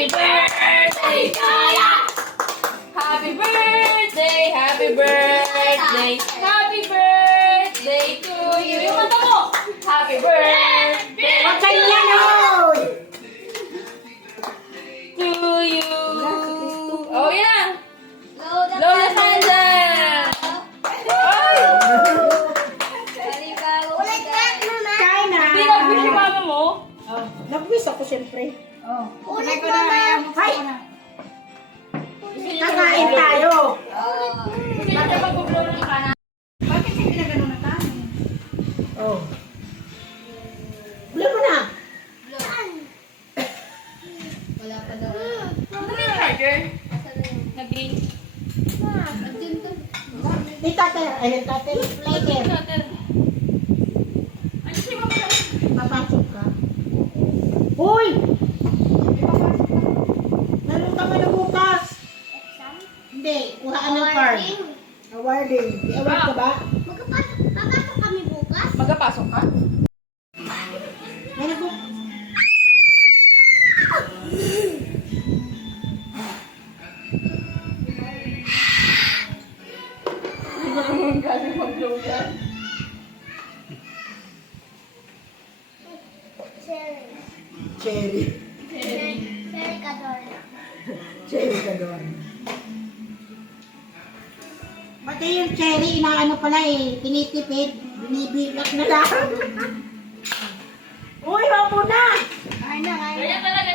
Happy birthday to you! Happy birthday! Happy birthday! Happy birthday to you! Yung kanta mo! Happy birthday! Kanya nun! To you! Oh, yan! Blow the candle! Ay! Kain na! Hindi nag-wish yung mama mo? Oh, nag-wish ako siyempre. Oh, ulit ko na kaya mo Hay! na. Kakain tayo! Hindi na mag-blow ng candle. Bakit hindi na ganun na tayo? Oh. Blow mo na! Wala pa daw. Ano yung charger? Nag-green. Ni tate, ay tate, later. Ano si mama na? Papasok ka. Uy! Meron ka na bukas. Hindi, kuhaan ng card. Awarding. Di award ka ba? Papasok kami bukas? Magpapasok ka? Meron ko. Galing mag-blow yan. Cherry. Cherry ka doon. Cherry ka doon. Pati yung cherry, inaano pala eh, tinitipid, binibilak na lang. Uy, wag mo na! Ay na, ay na. Ganyan talaga